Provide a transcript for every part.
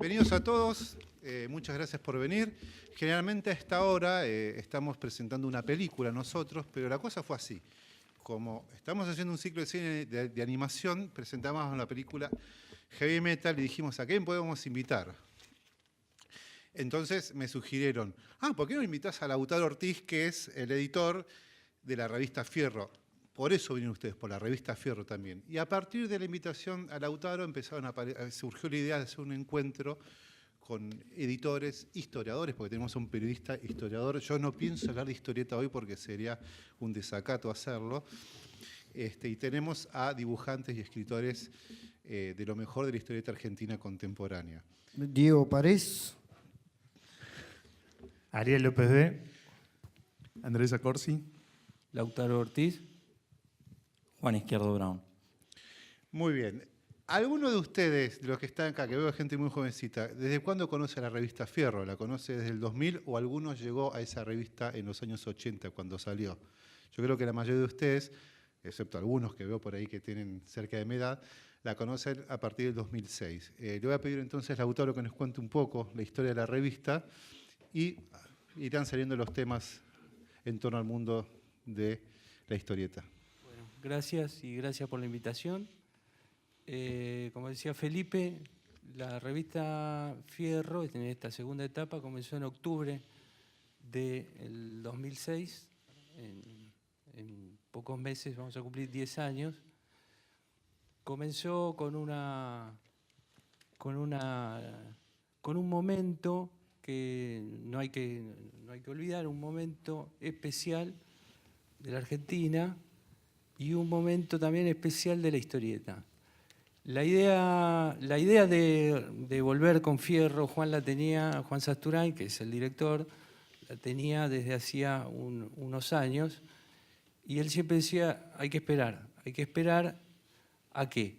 Bienvenidos a todos, muchas gracias por venir. Generalmente a esta hora estamos presentando una película nosotros, pero la cosa fue así. Como estamos haciendo un ciclo de cine de animación, presentamos una película heavy metal y dijimos, ¿a quién podemos invitar? Entonces me sugirieron, ¿por qué no invitas a Lautaro Ortiz, que es el editor de la revista Fierro? Por eso vienen ustedes, por la revista Fierro también. Y a partir de la invitación a Lautaro surgió la idea de hacer un encuentro con editores, historiadores, porque tenemos a un periodista historiador. Yo no pienso hablar de historieta hoy porque sería un desacato hacerlo. Y tenemos a dibujantes y escritores de lo mejor de la historieta argentina contemporánea. Diego Parés. Ariel López B. Andrés Acorsi. Lautaro Ortiz. Juan Izquierdo Brown. Muy bien. ¿Alguno de ustedes, de los que están acá, que veo gente muy jovencita, desde cuándo conoce la revista Fierro? ¿La conoce desde el 2000 o alguno llegó a esa revista en los años 80 cuando salió? Yo creo que la mayoría de ustedes, excepto algunos que veo por ahí que tienen cerca de mi edad, la conocen a partir del 2006. Le voy a pedir entonces a Lautaro que nos cuente un poco la historia de la revista y irán saliendo los temas en torno al mundo de la historieta. Bueno, gracias y gracias por la invitación. Como decía Felipe, la revista Fierro, en esta segunda etapa, comenzó en octubre del 2006. En pocos meses vamos a cumplir 10 años. Comenzó con un momento que no hay que olvidar, un momento especial de la Argentina y un momento también especial de la historieta. La idea de volver con Fierro, Juan Sasturain, que es el director, la tenía desde hacía unos años, y él siempre decía, hay que esperar ¿a qué?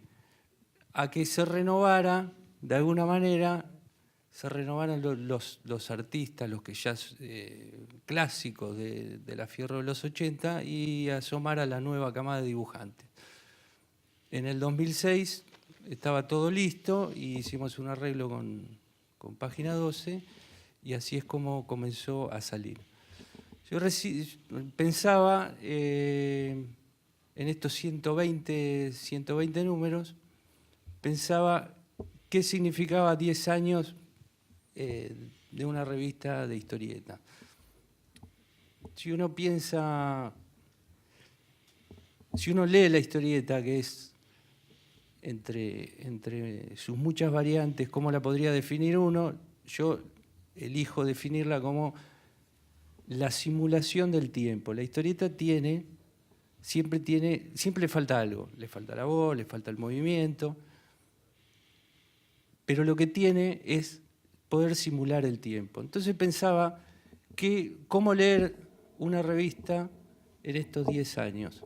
A que se renovara, de alguna manera, se renovaran los artistas, los que ya clásicos de la Fierro de los 80 y asomara la nueva camada de dibujantes. En el 2006 estaba todo listo y hicimos un arreglo con Página 12 y así es como comenzó a salir. Yo pensaba en estos 120 números, pensaba qué significaba 10 años de una revista de historieta. Si uno lee la historieta, que es entre sus muchas variantes, ¿cómo la podría definir uno? Yo elijo definirla como la simulación del tiempo. La historieta siempre le falta algo. Le falta la voz, le falta el movimiento, pero lo que tiene es poder simular el tiempo. Entonces pensaba cómo leer una revista en estos 10 años.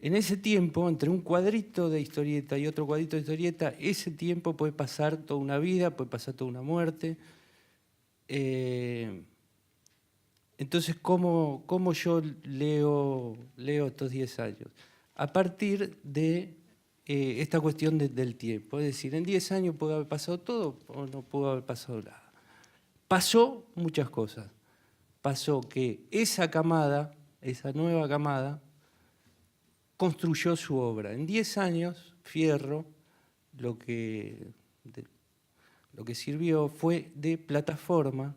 En ese tiempo, entre un cuadrito de historieta y otro cuadrito de historieta, ese tiempo puede pasar toda una vida, puede pasar toda una muerte. Entonces, ¿cómo yo leo estos 10 años? A partir de esta cuestión del tiempo. Es decir, en 10 años puede haber pasado todo o no pudo haber pasado nada. Pasó muchas cosas. Pasó que esa nueva camada, construyó su obra. En 10 años, Fierro lo que sirvió fue de plataforma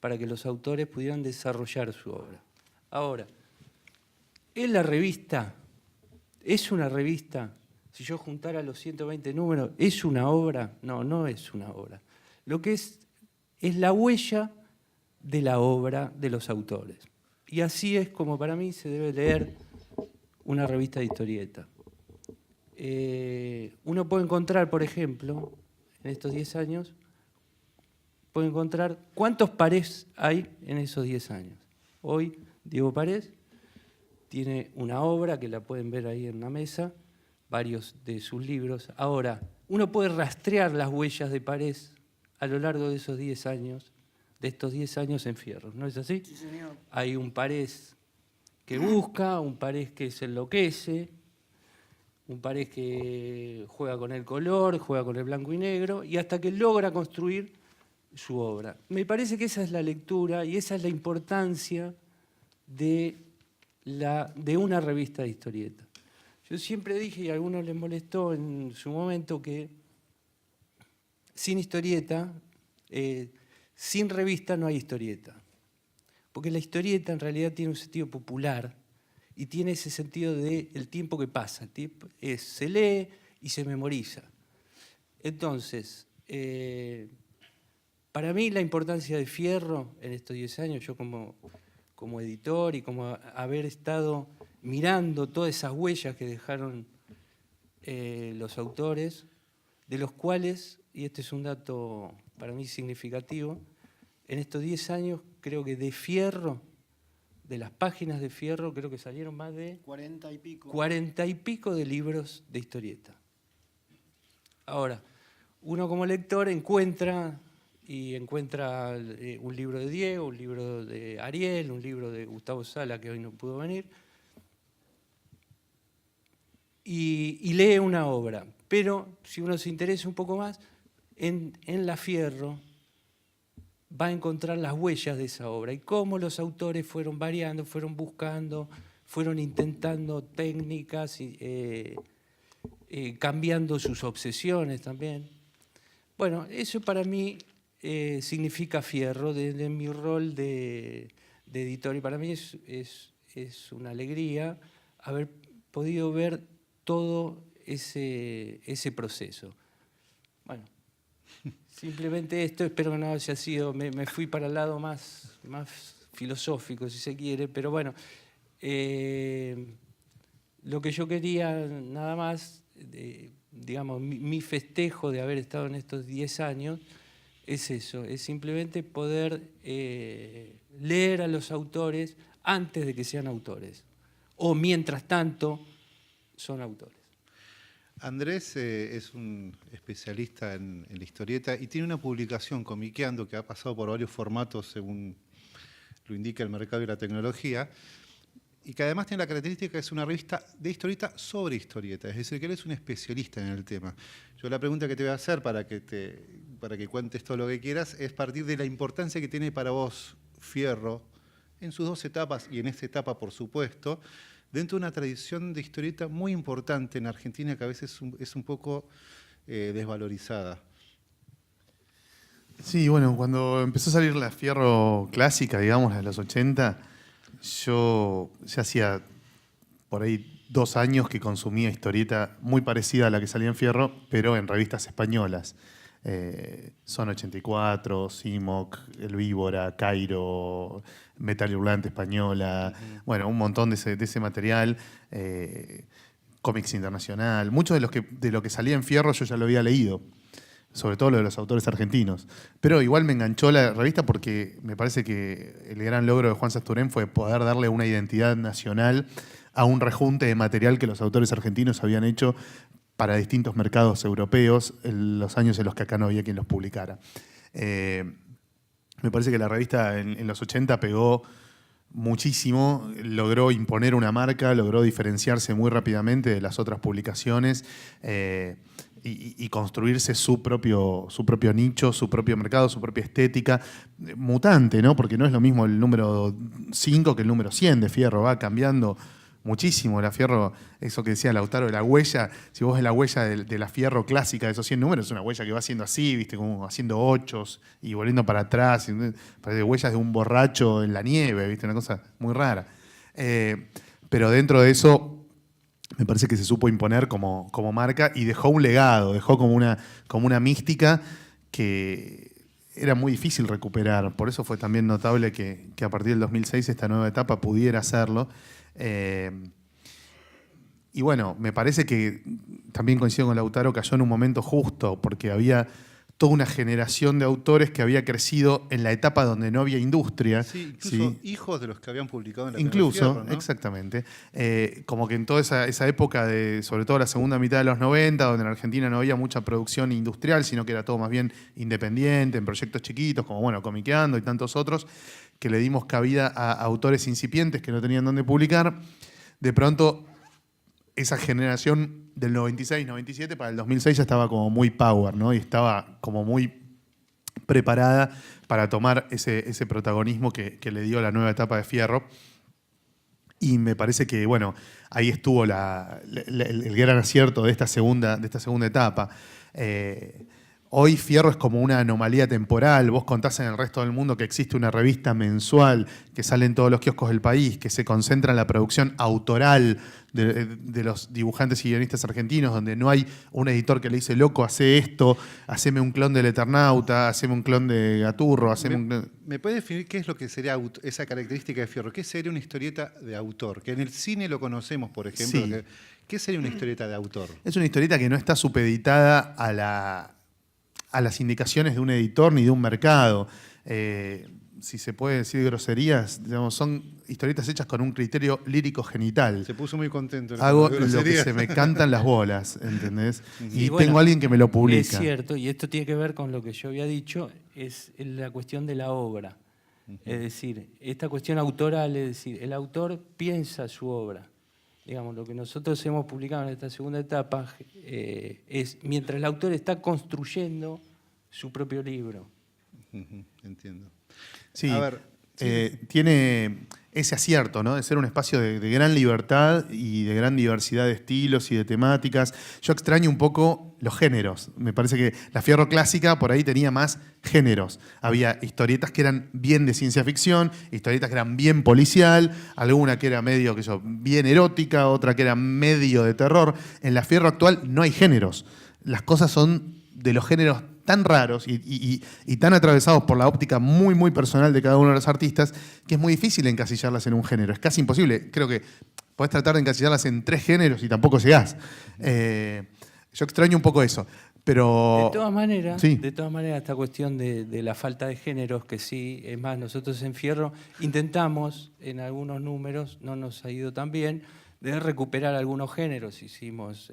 para que los autores pudieran desarrollar su obra. Ahora, ¿es la revista? ¿Es una revista? Si yo juntara los 120 números, ¿es una obra? No, no es una obra. Lo que es la huella de la obra de los autores. Y así es como para mí se debe leer una revista de historieta. Uno puede encontrar, por ejemplo, en estos 10 años, puede encontrar cuántos Parés hay en esos 10 años. Hoy, Diego Parés tiene una obra que la pueden ver ahí en una mesa, varios de sus libros. Ahora, uno puede rastrear las huellas de Parés a lo largo de esos 10 años, de estos 10 años en Fierro, ¿no es así? Sí, señor. Hay un Parés que busca, un Parés que se enloquece, un Parés que juega con el color, juega con el blanco y negro, y hasta que logra construir su obra. Me parece que esa es la lectura y esa es la importancia de una revista de historieta. Yo siempre dije, y a algunos les molestó en su momento, que sin historieta, sin revista no hay historieta. Porque la historieta en realidad tiene un sentido popular y tiene ese sentido del tiempo que pasa. Se lee y se memoriza. Entonces, para mí la importancia de Fierro en estos 10 años, yo como editor y como haber estado mirando todas esas huellas que dejaron los autores, de los cuales, y este es un dato para mí significativo, en estos 10 años creo que de Fierro, de las páginas de Fierro, creo que salieron más de 40 y pico. 40 y pico de libros de historieta. Ahora, uno como lector encuentra un libro de Diego, un libro de Ariel, un libro de Gustavo Sala, que hoy no pudo venir, y lee una obra. Pero si uno se interesa un poco más, en la Fierro va a encontrar las huellas de esa obra y cómo los autores fueron variando, fueron buscando, fueron intentando técnicas, cambiando sus obsesiones también. Bueno, eso para mí significa Fierro desde mi rol de editor, y para mí es una alegría haber podido ver todo ese proceso. Bueno, simplemente esto, espero que no haya sido, me fui para el lado más filosófico, si se quiere, pero bueno, lo que yo quería nada más, digamos, mi festejo de haber estado en estos 10 años, es eso, es simplemente poder leer a los autores antes de que sean autores, o mientras tanto son autores. Andrés es un especialista en la historieta y tiene una publicación, Comiqueando, que ha pasado por varios formatos según lo indica el mercado y la tecnología, y que además tiene la característica que es una revista de historieta sobre historieta, es decir, que él es un especialista en el tema. Yo la pregunta que te voy a hacer para que cuentes todo lo que quieras es partir de la importancia que tiene para vos Fierro, en sus dos etapas y en esta etapa, por supuesto, dentro de una tradición de historieta muy importante en Argentina que a veces es un poco desvalorizada. Sí, bueno, cuando empezó a salir la Fierro clásica, digamos, la de los 80, yo ya hacía por ahí 2 años que consumía historieta muy parecida a la que salía en Fierro, pero en revistas españolas. Son 84, Simoc, El Víbora, Cairo, Metal Hurlante Española, bueno, un montón de ese material, Cómics Internacional. Mucho de lo que salía en Fierro yo ya lo había leído, sobre todo lo de los autores argentinos. Pero igual me enganchó la revista porque me parece que el gran logro de Juan Sasturén fue poder darle una identidad nacional a un rejunte de material que los autores argentinos habían hecho para distintos mercados europeos en los años en los que acá no había quien los publicara. Me parece que la revista en los 80 pegó muchísimo, logró imponer una marca, logró diferenciarse muy rápidamente de las otras publicaciones y construirse su propio nicho, su propio mercado, su propia estética, mutante, ¿no? Porque no es lo mismo el número 5 que el número 100 de Fierro, va cambiando muchísimo. La Fierro, eso que decía Lautaro, de la huella, si vos ves la huella de la Fierro clásica de esos 100 números, es una huella que va haciendo así, ¿viste? Como haciendo ochos y volviendo para atrás, parece huellas de un borracho en la nieve, ¿viste? Una cosa muy rara. Pero dentro de eso, me parece que se supo imponer como marca y dejó un legado, dejó como una mística que era muy difícil recuperar. Por eso fue también notable que a partir del 2006 esta nueva etapa pudiera hacerlo. Y bueno, me parece que también coincido con Lautaro, cayó en un momento justo, porque había toda una generación de autores que había crecido en la etapa donde no había industria. Sí, incluso ¿sí? Hijos de los que habían publicado en la Incluso, Fierro, ¿no? exactamente. Como que en toda esa época, sobre todo la segunda mitad de los 90, donde en Argentina no había mucha producción industrial, sino que era todo más bien independiente, en proyectos chiquitos, como bueno, Comiqueando y tantos otros, que le dimos cabida a autores incipientes que no tenían dónde publicar, de pronto esa generación del 96, 97, para el 2006 ya estaba como muy power, ¿no? Y estaba como muy preparada para tomar ese protagonismo que le dio la nueva etapa de Fierro. Y me parece que, bueno, ahí estuvo el gran acierto de esta segunda etapa. Hoy Fierro es como una anomalía temporal. Vos contás en el resto del mundo que existe una revista mensual que sale en todos los kioscos del país, que se concentra en la producción autoral de los dibujantes y guionistas argentinos, donde no hay un editor que le dice, loco, hace esto, haceme un clon del Eternauta, haceme un clon de Gaturro, ¿Me puede definir qué es lo que sería esa característica de Fierro? ¿Qué sería una historieta de autor? Que en el cine lo conocemos, por ejemplo. Sí. ¿Qué sería una historieta de autor? Es una historieta que no está supeditada a las indicaciones de un editor ni de un mercado. Si se puede decir groserías, digamos, son historietas hechas con un criterio lírico genital. Se puso muy contento. Hago lo que se me cantan las bolas, ¿entendés? Y bueno, tengo a alguien que me lo publica. Es cierto, y esto tiene que ver con lo que yo había dicho, es la cuestión de la obra. Es decir, esta cuestión autoral, es decir, el autor piensa su obra. Digamos, lo que nosotros hemos publicado en esta segunda etapa es mientras el autor está construyendo su propio libro. Entiendo. Sí, A ver, tiene ese acierto, ¿no? De ser un espacio de gran libertad y de gran diversidad de estilos y de temáticas. Yo extraño un poco los géneros. Me parece que la Fierro clásica por ahí tenía más géneros. Había historietas que eran bien de ciencia ficción, historietas que eran bien policial, alguna que era medio, bien erótica, otra que era medio de terror. En la Fierro actual no hay géneros. Las cosas son de los géneros tan raros y tan atravesados por la óptica muy, muy personal de cada uno de los artistas, que es muy difícil encasillarlas en un género. Es casi imposible. Creo que podés tratar de encasillarlas en 3 géneros y tampoco llegás. Yo extraño un poco eso. Pero, de todas maneras, sí. Esta cuestión de la falta de géneros, que sí, es más, nosotros en Fierro intentamos en algunos números, no nos ha ido tan bien, de recuperar algunos géneros. Hicimos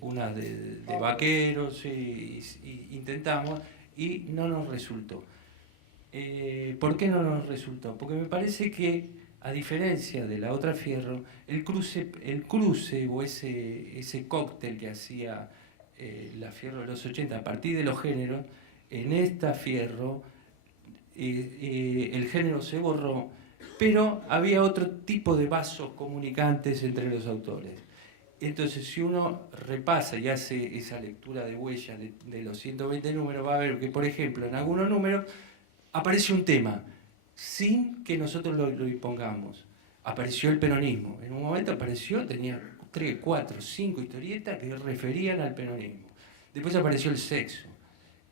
unas de vaqueros y intentamos y no nos resultó. ¿Por qué no nos resultó? Porque me parece que, a diferencia de la otra Fierro, el cruce o ese cóctel que hacía la Fierro de los 80 a partir de los géneros, en esta Fierro el género se borró, pero había otro tipo de vasos comunicantes entre los autores. Entonces, si uno repasa y hace esa lectura de huellas de los 120 números, va a ver que, por ejemplo, en algunos números aparece un tema, sin que nosotros lo impongamos. Apareció el peronismo. En un momento apareció, tenía 3, 4, 5 historietas que referían al peronismo. Después apareció el sexo.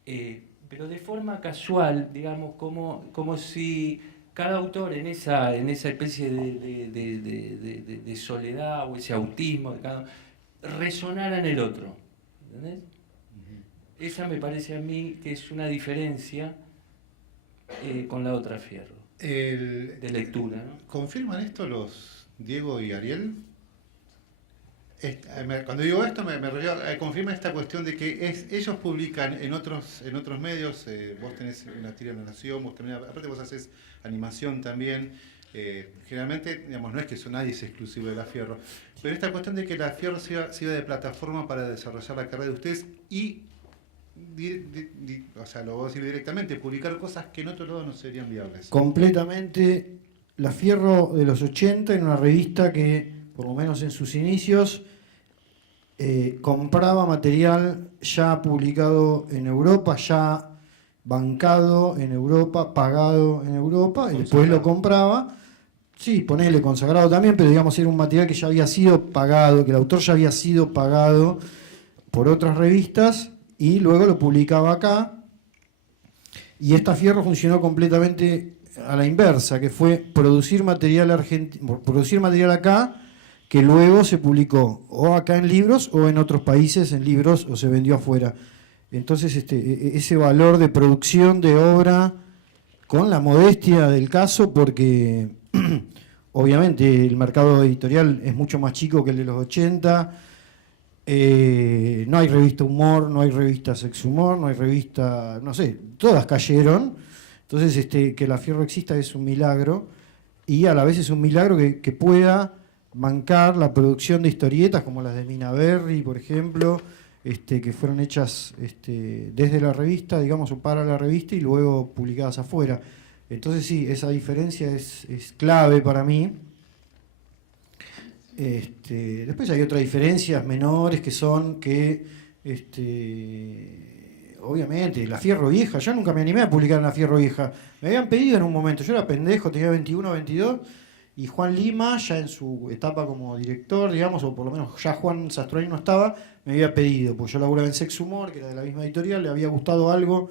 Pero de forma casual, digamos, como si cada autor en esa especie de soledad o ese autismo de cada resonara en el otro. ¿Entendés? Esa me parece a mí que es una diferencia con la otra Fierro. De lectura, ¿no? ¿Confirman esto los Diego y Ariel? Cuando digo esto me refiero a confirma esta cuestión de que ellos publican en otros medios. Vos tenés una tira en La Nación, aparte vos haces animación también. Generalmente, digamos, no es que nadie es exclusivo de la Fierro, pero esta cuestión de que la Fierro sirva de plataforma para desarrollar la carrera de ustedes y, o sea, lo voy a decir directamente, publicar cosas que en otro lado no serían viables. Completamente. La Fierro de los 80 en una revista que, por lo menos en sus inicios, compraba material ya publicado en Europa, ya bancado en Europa, pagado en Europa, y después lo compraba. Sí, ponele consagrado también, pero digamos era un material que ya había sido pagado, que el autor ya había sido pagado por otras revistas y luego lo publicaba acá. Y esta Fierro funcionó completamente a la inversa, que fue producir material acá, que luego se publicó o acá en libros o en otros países en libros o se vendió afuera. Entonces ese valor de producción de obra, con la modestia del caso, porque obviamente el mercado editorial es mucho más chico que el de los 80, no hay revista Humor, no hay revista Sex Humor, no hay revista, no sé, todas cayeron. Entonces que la Fierro exista es un milagro, y a la vez es un milagro que pueda bancar la producción de historietas como las de Mina Berry, por ejemplo, que fueron hechas desde la revista, digamos, o para la revista y luego publicadas afuera. Entonces sí, esa diferencia es clave para mí. Después hay otras diferencias menores que son que, obviamente, la Fierro Vieja, yo nunca me animé a publicar en la Fierro Vieja. Me habían pedido en un momento, yo era pendejo, tenía 21 o 22, y Juan Lima, ya en su etapa como director, digamos, o por lo menos ya Juan Sastroini no estaba, me había pedido, porque yo laburaba en Sex Humor, que era de la misma editorial, le había gustado algo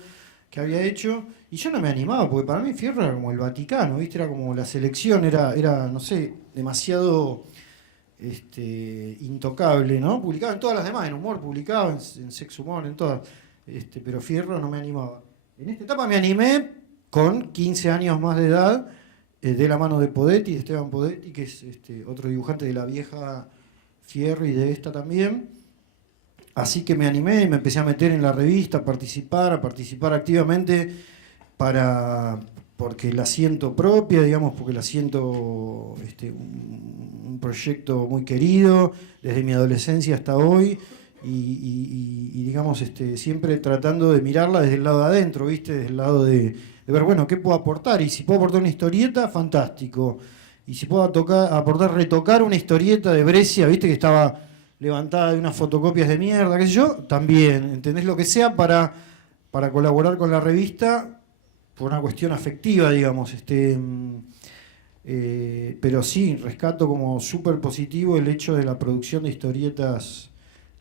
que había hecho, y yo no me animaba, porque para mí Fierro era como el Vaticano, ¿viste? Era como la selección, era no sé, demasiado intocable, ¿no? Publicaba en todas las demás, en Humor publicaba, en Sex Humor, en todas, pero Fierro no me animaba. En esta etapa me animé con 15 años más de edad, de la mano de Podetti, de Esteban Podetti, que es otro dibujante de la vieja Fierro y de esta también. Así que me animé y me empecé a meter en la revista, a participar activamente porque la siento propia, digamos, porque la siento un proyecto muy querido desde mi adolescencia hasta hoy y digamos, siempre tratando de mirarla desde el lado de adentro, ¿viste? Desde el lado de ver, bueno, ¿qué puedo aportar? Y si puedo aportar una historieta, fantástico. Y si puedo retocar una historieta de Brescia, ¿viste? Que estaba levantada de unas fotocopias de mierda, qué sé yo, también, ¿entendés? Lo que sea para colaborar con la revista por una cuestión afectiva, digamos. Pero sí, rescato como súper positivo el hecho de la producción de historietas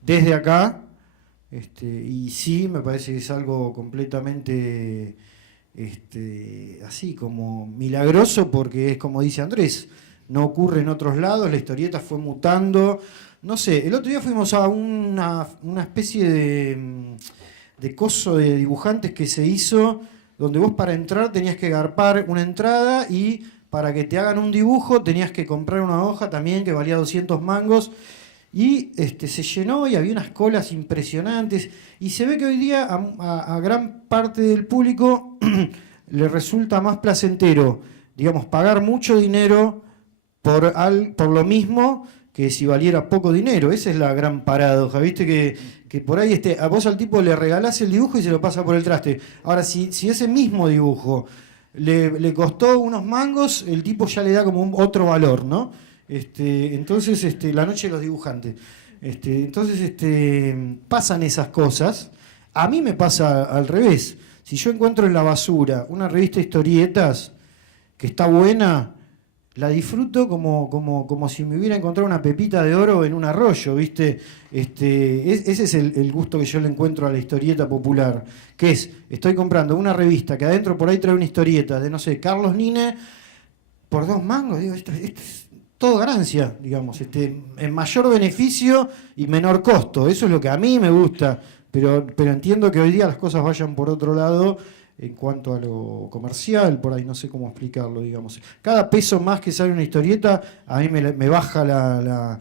desde acá, y sí, me parece que es algo completamente así como milagroso, porque es como dice Andrés, no ocurre en otros lados, la historieta fue mutando. No sé, el otro día fuimos a una especie de coso de dibujantes que se hizo, donde vos para entrar tenías que garpar una entrada y para que te hagan un dibujo tenías que comprar una hoja también que valía 200 mangos. Y se llenó y había unas colas impresionantes. Y se ve que hoy día a gran parte del público le resulta más placentero, digamos, pagar mucho dinero por lo mismo que si valiera poco dinero. Esa es la gran paradoja, ¿viste? Que por ahí a vos al tipo le regalás el dibujo y se lo pasa por el traste. Ahora, si ese mismo dibujo le costó unos mangos, el tipo ya le da como otro valor, ¿no? Entonces, la noche de los dibujantes. Entonces, pasan esas cosas. A mí me pasa al revés. Si yo encuentro en la basura una revista de historietas que está buena, la disfruto como si me hubiera encontrado una pepita de oro en un arroyo, ¿viste? Ese es el gusto que yo le encuentro a la historieta popular, que es, estoy comprando una revista que adentro por ahí trae una historieta de, no sé, Carlos Nine, por 2 mangos, digo, esto es todo ganancia, digamos, en mayor beneficio y menor costo. Eso es lo que a mí me gusta, pero entiendo que hoy día las cosas vayan por otro lado en cuanto a lo comercial, por ahí no sé cómo explicarlo, digamos. Cada peso más que sale una historieta, a mí me baja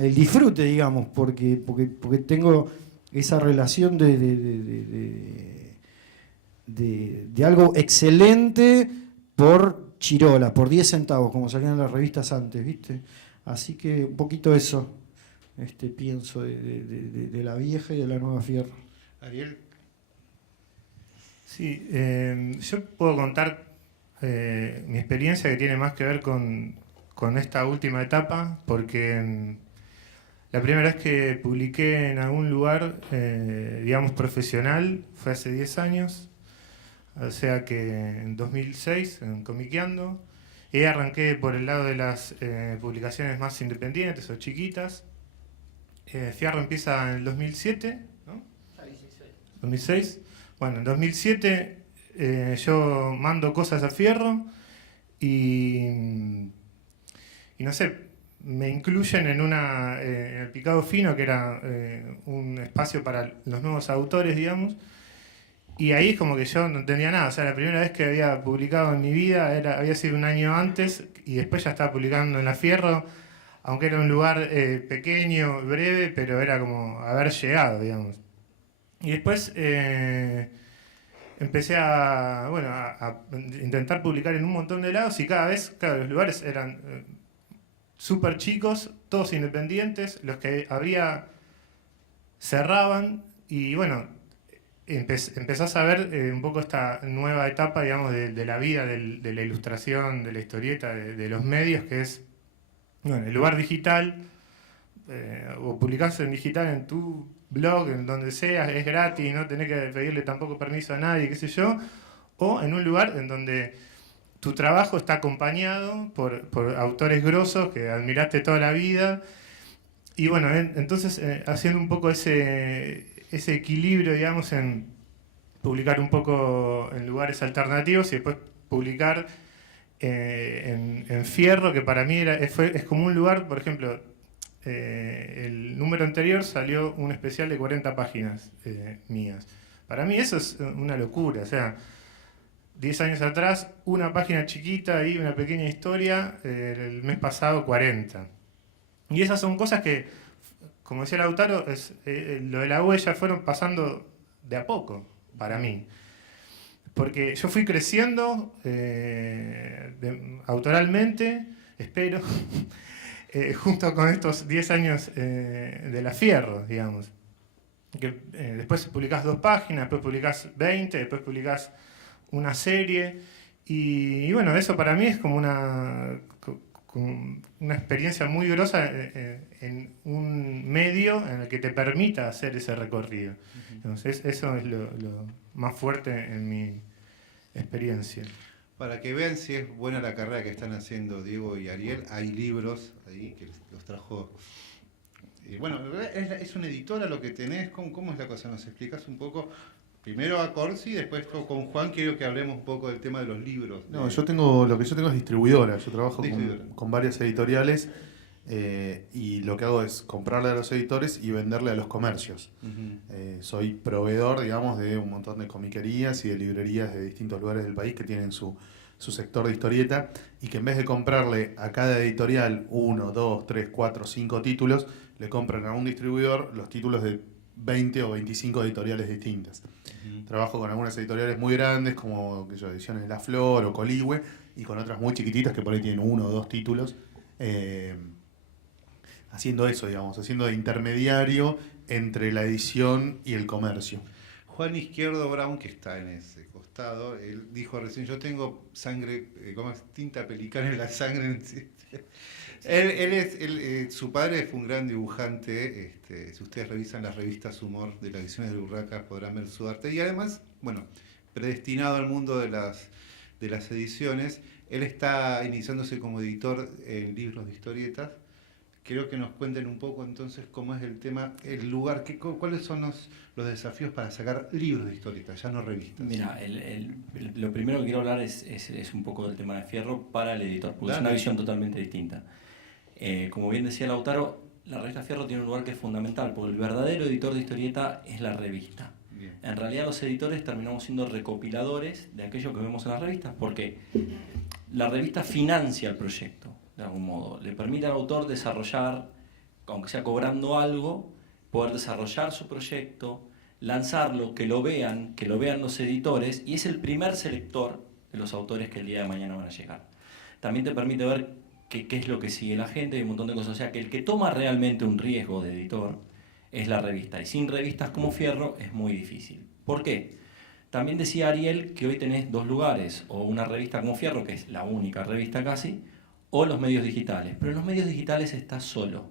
el disfrute, digamos, porque tengo esa relación de algo excelente por chirola, por 10 centavos, como salían en las revistas antes, ¿viste? Así que un poquito eso pienso de la vieja y de la nueva Fierro. Ariel. Sí, yo puedo contar mi experiencia que tiene más que ver con esta última etapa, porque la primera vez que publiqué en algún lugar, digamos, profesional, fue hace 10 años, o sea que en 2006, en Comiqueando, y arranqué por el lado de las publicaciones más independientes o chiquitas. Fierro empieza en el 2007, ¿no? 2006. Bueno, en 2007 yo mando cosas a Fierro y no sé, me incluyen en el Picado Fino, que era un espacio para los nuevos autores, digamos, y ahí es como que yo no entendía nada. O sea, la primera vez que había publicado en mi vida había sido un año antes y después ya estaba publicando en la Fierro, aunque era un lugar pequeño, breve, pero era como haber llegado, digamos. Y después empecé a intentar publicar en un montón de lados y cada vez, claro, los lugares eran súper chicos, todos independientes, los que había cerraban y bueno, empezás a ver un poco esta nueva etapa, digamos, de la vida, de la ilustración, de la historieta, de los medios, que es, bueno, el lugar digital, o publicarse en digital en tu blog, en donde sea, es gratis, no tenés que pedirle tampoco permiso a nadie, qué sé yo, o en un lugar en donde tu trabajo está acompañado por autores grosos que admiraste toda la vida. Y bueno, entonces haciendo un poco ese equilibrio, digamos, en publicar un poco en lugares alternativos y después publicar en Fierro, que para mí es como un lugar, por ejemplo, el número anterior salió un especial de 40 páginas mías. Para mí eso es una locura, o sea, 10 años atrás, una página chiquita y una pequeña historia, el mes pasado 40. Y esas son cosas que, como decía Lautaro, lo de la huella fueron pasando de a poco, para mí. Porque yo fui creciendo autoralmente, espero, junto con estos 10 años de la Fierro, digamos. Que, después publicás 2 páginas, después publicás 20, después publicás una serie. Y bueno, eso para mí es como una experiencia muy grosa en un medio en el que te permita hacer ese recorrido. Entonces, eso es lo más fuerte en mi experiencia. Para que vean si es buena la carrera que están haciendo Diego y Ariel, hay libros ahí que los trajo. Bueno, es una editora lo que tenés. ¿Cómo es la cosa? ¿Nos explicás un poco? Primero a Corsi, después con Juan quiero que hablemos un poco del tema de los libros. No, lo que yo tengo es distribuidora. Yo trabajo con varias editoriales y lo que hago es comprarle a los editores y venderle a los comercios. Soy proveedor, digamos, de un montón de comiquerías y de librerías de distintos lugares del país que tienen su sector de historieta y que en vez de comprarle a cada editorial 1, 2, 3, 4, 5 títulos, le compran a un distribuidor los títulos de 20 o 25 editoriales distintas. Trabajo con algunas editoriales muy grandes como Ediciones La Flor o Coligüe y con otras muy chiquititas que por ahí tienen 1 o 2 títulos. Haciendo eso, digamos, haciendo de intermediario entre la edición y el comercio. Juan Izquierdo Brown, que está en ese costado, él dijo recién, yo tengo sangre, como tinta pelicana en la sangre. Su padre fue un gran dibujante. Si ustedes revisan las revistas Humor de las ediciones de Urraca podrán ver su arte. Y además, bueno, predestinado al mundo de las ediciones, él está iniciándose como editor en libros de historietas. Quiero que nos cuenten un poco entonces cómo es el tema, el lugar, cuáles son los desafíos para sacar libros de historietas, ya no revistas. Mira, lo primero que quiero hablar es un poco del tema de Fierro para el editor, porque es una visión totalmente distinta. Como bien decía Lautaro, la revista Fierro tiene un lugar que es fundamental, porque el verdadero editor de historieta es la revista. Bien. En realidad los editores terminamos siendo recopiladores de aquello que vemos en las revistas, porque la revista financia el proyecto, de algún modo. Le permite al autor desarrollar, aunque sea cobrando algo, poder desarrollar su proyecto, lanzarlo, que lo vean los editores, y es el primer selector de los autores que el día de mañana van a llegar. También te permite ver qué es lo que sigue la gente y un montón de cosas. O sea, que el que toma realmente un riesgo de editor es la revista. Y sin revistas como Fierro es muy difícil. ¿Por qué? También decía Ariel que hoy tenés 2 lugares, o una revista como Fierro, que es la única revista casi, o los medios digitales. Pero en los medios digitales estás solo.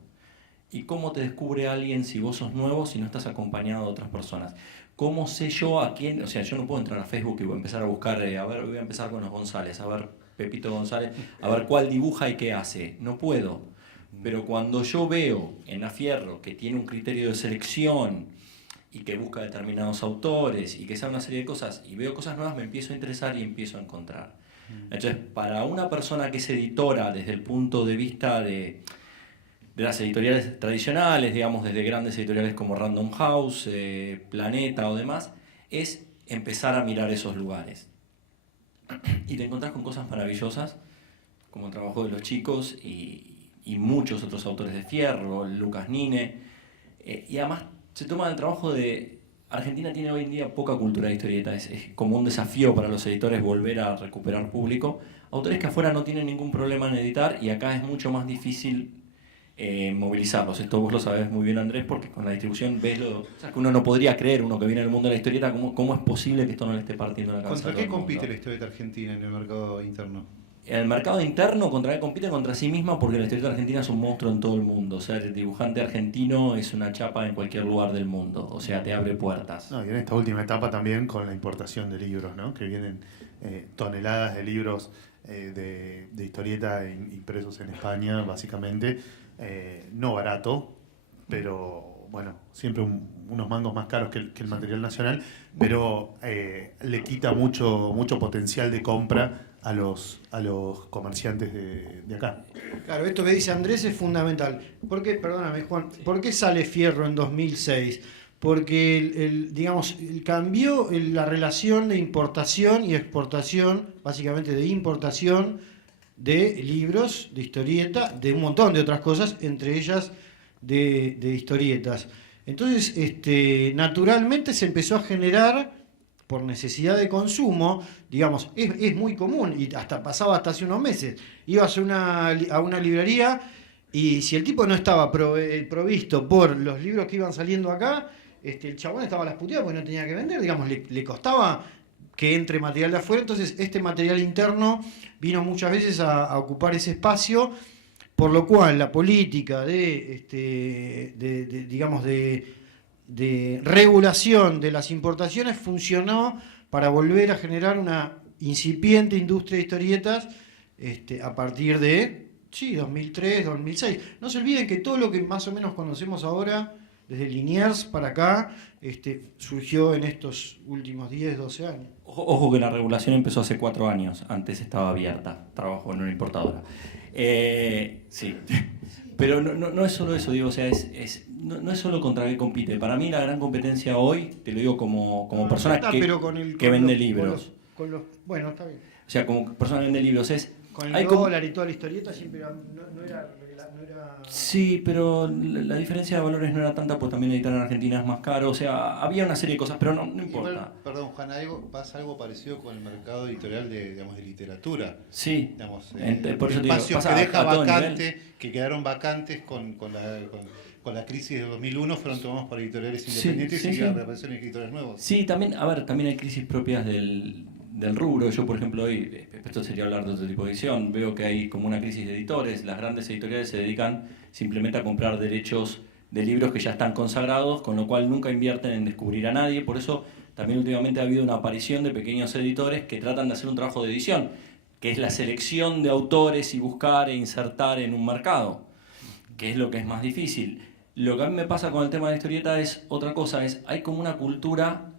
¿Y cómo te descubre alguien si vos sos nuevo, si no estás acompañado de otras personas? ¿Cómo sé yo a quién? O sea, yo no puedo entrar a Facebook y voy a empezar a buscar, voy a empezar con los González, a ver Pepito González, a ver cuál dibuja y qué hace. No puedo. Pero cuando yo veo en la Fierro que tiene un criterio de selección y que busca determinados autores y que sabe una serie de cosas y veo cosas nuevas, me empiezo a interesar y empiezo a encontrar. Entonces, para una persona que es editora desde el punto de vista de las editoriales tradicionales, digamos, desde grandes editoriales como Random House, Planeta o demás, es empezar a mirar esos lugares. Y te encontrás con cosas maravillosas, como el trabajo de los chicos y muchos otros autores de Fierro, Lucas Nine, y además se toma el trabajo de... Argentina tiene hoy en día poca cultura de historieta, es como un desafío para los editores volver a recuperar público. autores que afuera no tienen ningún problema en editar y acá es mucho más difícil movilizarlos. Esto vos lo sabés muy bien, Andrés, porque con la distribución ves lo... O sea, que uno no podría creer, uno que viene del mundo de la historieta, cómo es posible que esto no le esté partiendo la cabeza. ¿Contra a todo qué el mundo. compite la historieta argentina en el mercado interno? En el mercado interno, ¿contra qué compite? Contra sí misma, porque la historieta argentina es un monstruo en todo el mundo. O sea, el dibujante argentino es una chapa en cualquier lugar del mundo. O sea, te abre puertas. No, y en esta última etapa también con la importación de libros, ¿no? Que vienen toneladas de libros de historieta impresos en España, básicamente. No barato, pero bueno, siempre unos mangos más caros que el material nacional, pero le quita mucho potencial de compra a los comerciantes de acá. Claro, esto que dice Andrés es fundamental. ¿Por qué, perdóname, Juan, por qué sale Fierro en 2006? Porque cambió la relación de importación y exportación, básicamente de importación de libros, de historieta, de un montón de otras cosas, entre ellas de historietas. Entonces, naturalmente se empezó a generar, por necesidad de consumo, digamos, es muy común, y pasaba hasta hace unos meses. Ibas a una librería y si el tipo no estaba provisto por los libros que iban saliendo acá, el chabón estaba a las puteadas porque no tenía que vender, digamos, le costaba que entre material de afuera. Entonces este material interno vino muchas veces a ocupar ese espacio, por lo cual la política de regulación de las importaciones funcionó para volver a generar una incipiente industria de historietas a partir de 2003, 2006. No se olviden que todo lo que más o menos conocemos ahora, desde Liniers para acá, surgió en estos últimos 10, 12 años. Ojo que la regulación empezó hace 4 años, antes estaba abierta, trabajo en una importadora. Sí, pero no es solo eso, digo, o sea, no es solo contra qué compite. Para mí la gran competencia hoy, te lo digo como persona que vende libros. Bueno, está bien. O sea, como persona que vende libros es... Con el dólar y toda la historieta siempre no era... Sí, pero la diferencia de valores no era tanta, pues también editar en Argentina es más caro. O sea, había una serie de cosas, pero no importa. Igual, perdón, Juan, pasa algo parecido con el mercado editorial de literatura. Sí, Digamos, por eso te digo, espacios pasa que deja a todo vacante, nivel. que quedaron vacantes con la crisis de 2001, fueron tomados por editoriales independientes y reaparecieron escritores nuevos. Sí, también hay crisis propias del rubro. Yo, por ejemplo, hoy, esto sería hablar de otro tipo de edición, veo que hay como una crisis de editores. Las grandes editoriales se dedican simplemente a comprar derechos de libros que ya están consagrados, con lo cual nunca invierten en descubrir a nadie. Por eso también últimamente ha habido una aparición de pequeños editores que tratan de hacer un trabajo de edición, que es la selección de autores y buscar e insertar en un mercado, que es lo que es más difícil. Lo que a mí me pasa con el tema de la historieta es otra cosa, hay como una cultura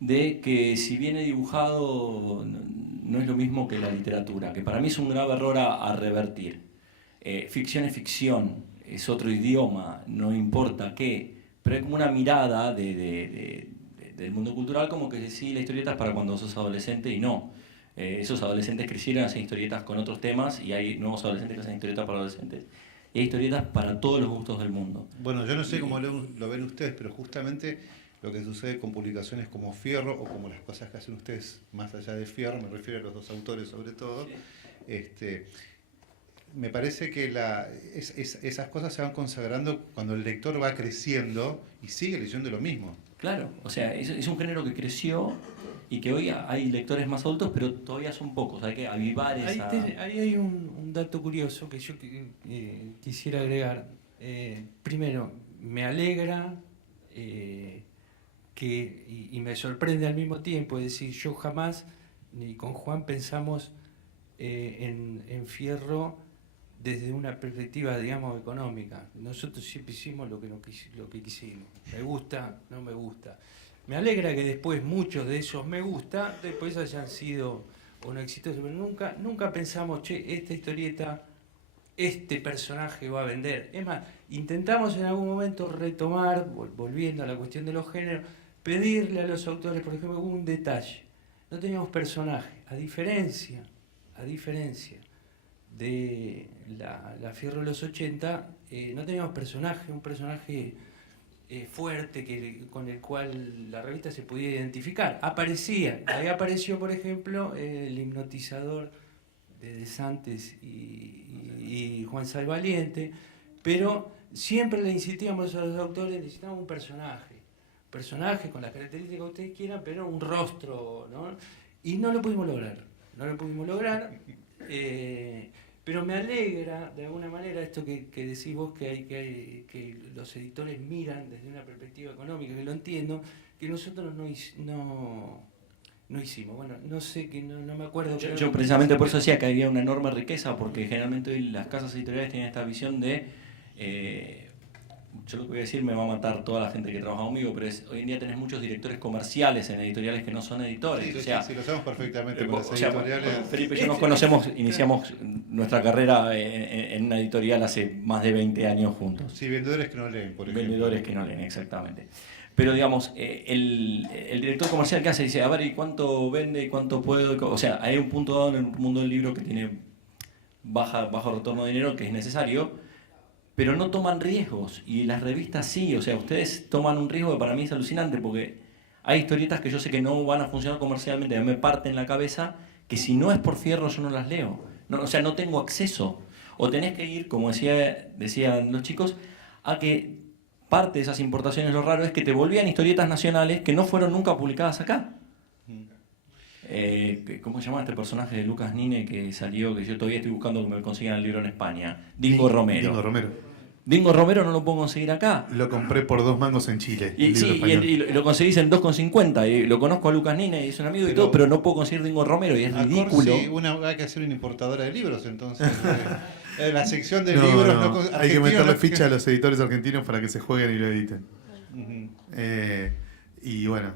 de que si viene dibujado no es lo mismo que la literatura, que para mí es un grave error a revertir. Ficción es ficción, es otro idioma, no importa qué, pero hay como una mirada del mundo cultural como que sí, la historieta es para cuando sos adolescente y no. Esos adolescentes crecieron, hacen historietas con otros temas y hay nuevos adolescentes que hacen historietas para adolescentes. Y hay historietas para todos los gustos del mundo. Bueno, yo no sé cómo lo ven ustedes, pero justamente lo que sucede con publicaciones como Fierro o como las cosas que hacen ustedes más allá de Fierro, me refiero a los dos autores sobre todo, me parece que esas cosas se van consagrando cuando el lector va creciendo y sigue leyendo lo mismo. Claro, o sea, es un género que creció y que hoy hay lectores más adultos, pero todavía son pocos, hay que avivar esa... Ahí hay un dato curioso que yo quisiera agregar. Primero, me alegra y me sorprende al mismo tiempo, es decir, yo jamás, ni con Juan pensamos en Fierro desde una perspectiva, digamos, económica. Nosotros siempre hicimos lo que quisimos. Me gusta, no me gusta. Me alegra que después muchos de esos me gusta, después hayan sido o no exitosos, pero nunca pensamos, esta historieta, este personaje va a vender. Es más, intentamos en algún momento retomar, volviendo a la cuestión de los géneros, pedirle a los autores, por ejemplo, un detalle. No teníamos personaje, a diferencia de la Fierro de los 80, no teníamos personaje, un personaje fuerte con el cual la revista se podía identificar. Ahí apareció, por ejemplo, el hipnotizador De Santos y Juan Salvaliente, pero siempre le insistíamos a los autores, necesitamos un personaje con las características que ustedes quieran, pero un rostro, ¿no? Y no lo pudimos lograr, pero me alegra de alguna manera esto que decís vos, que los editores miran desde una perspectiva económica, que lo entiendo, que nosotros no hicimos. Bueno, no sé, que no me acuerdo. Yo precisamente por eso decía que había una enorme riqueza, porque generalmente hoy las casas editoriales tienen esta visión de... yo lo que voy a decir me va a matar toda la gente que trabaja conmigo, pero hoy en día tenés muchos directores comerciales en editoriales que no son editores. Sí, o sea, sí, lo sabemos perfectamente con las o sea, editoriales. Felipe y yo nos conocemos, iniciamos nuestra carrera en una editorial hace más de 20 años juntos. Sí, vendedores que no leen, por ejemplo. Vendedores que no leen, exactamente. Pero digamos, el director comercial que hace dice, a ver, ¿y cuánto vende y cuánto puedo? O sea, hay un punto dado en el mundo del libro que tiene bajo retorno de dinero que es necesario, pero no toman riesgos. Y las revistas sí, o sea, ustedes toman un riesgo que para mí es alucinante, porque hay historietas que yo sé que no van a funcionar comercialmente, a mí me parten la cabeza, que si no es por Fierro yo no las leo. No, o sea, no tengo acceso. O tenés que ir, como decían los chicos, a que... Parte de esas importaciones, lo raro es que te volvían historietas nacionales que no fueron nunca publicadas acá. ¿Cómo se llama este personaje de Lucas Nine que salió, que yo todavía estoy buscando que me consigan el libro en España? Dingo Romero. Dingo Romero no lo puedo conseguir acá. Lo compré por 2 mangos en Chile. Y lo conseguís en 2,50. Y lo conozco a Lucas Nine y es un amigo y todo, pero no puedo conseguir Dingo Romero y es ridículo. Sí, hay que hacer una importadora de libros, entonces. La sección de No, libros no, no, hay que meterle ficha a los editores argentinos para que se jueguen y lo editen. Y bueno.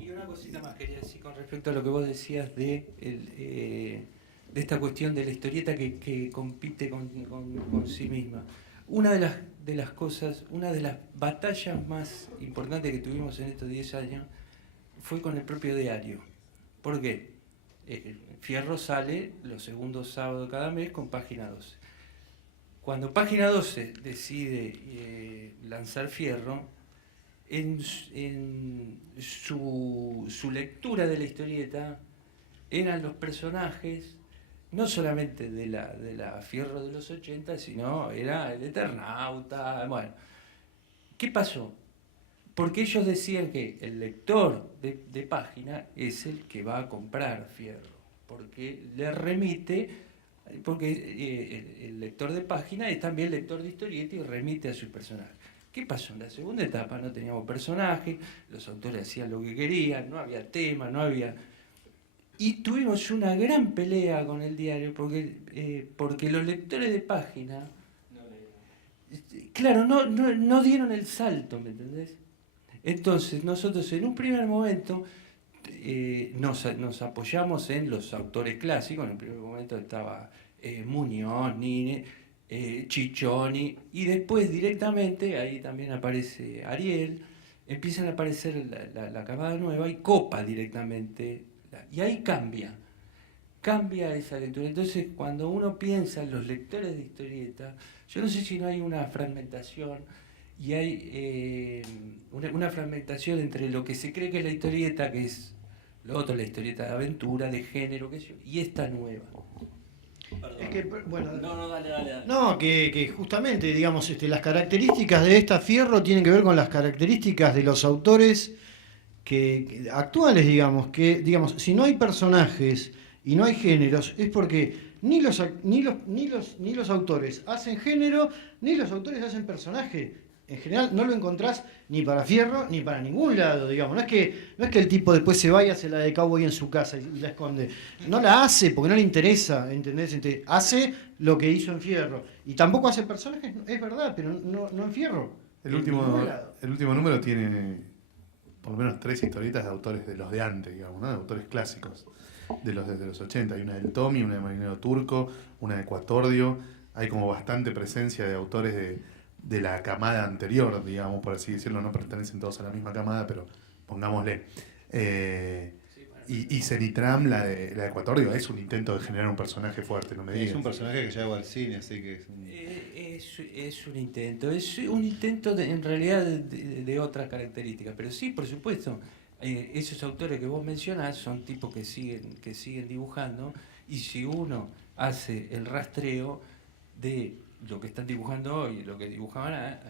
Y una cosita más quería decir con respecto a lo que vos decías de esta cuestión de la historieta que compite con sí misma. Una de las cosas, una de las batallas más importantes que tuvimos en estos 10 años fue con el propio diario. ¿Por qué? Fierro sale los segundos sábados de cada mes con Página 12. Cuando Página 12 decide lanzar Fierro, en su lectura de la historieta eran los personajes, no solamente de la Fierro de los 80, sino era el Eternauta. Bueno, ¿qué pasó? Porque ellos decían que el lector de Página es el que va a comprar Fierro, porque le remite, porque el lector de Página es también lector de historieta y remite a sus personajes. ¿Qué pasó? En la segunda etapa no teníamos personajes, los autores hacían lo que querían, no había tema, no había... Y tuvimos una gran pelea con el diario, porque los lectores de Página, claro, no dieron el salto, ¿me entendés? Entonces nosotros en un primer momento nos apoyamos en los autores clásicos. En el primer momento estaba Muñoz, Nine, Ciccioni, y después directamente ahí también aparece Ariel, empiezan a aparecer la camada nueva y copa directamente, y ahí cambia esa lectura. Entonces cuando uno piensa en los lectores de historieta, yo no sé si no hay una fragmentación, y hay una fragmentación entre lo que se cree que es la historieta, que es lo otro, la historieta de aventura, de género, qué sé yo, y esta nueva. Es que, bueno, Dale. no, que justamente, digamos, las características de esta Fierro tienen que ver con las características de los autores que actuales, digamos, si no hay personajes y no hay géneros, es porque ni los autores hacen género, ni los autores hacen personaje. En general no lo encontrás ni para Fierro ni para ningún lado, digamos. No es que el tipo después se vaya a hacer la de cowboy en su casa y la esconde. No la hace porque no le interesa, ¿entendés? Hace lo que hizo en Fierro. Y tampoco hace personajes, es verdad, pero no en Fierro. El último número tiene por lo menos 3 historietas de autores de los de antes, digamos, ¿no? De autores clásicos, desde los 80. Hay una del Tommy, una de Marinero Turco, una de Cuatordio. Hay como bastante presencia de autores de la camada anterior, digamos, por así decirlo. No pertenecen todos a la misma camada, pero pongámosle. Y Cenitram, la de Ecuatorio, es un intento de generar un personaje fuerte, no me digas. Es un personaje que lleva al cine, así que es un intento en realidad de otras características, pero sí, por supuesto, esos autores que vos mencionás son tipos que siguen dibujando Y si uno hace el rastreo de lo que están dibujando hoy, lo que dibujaban,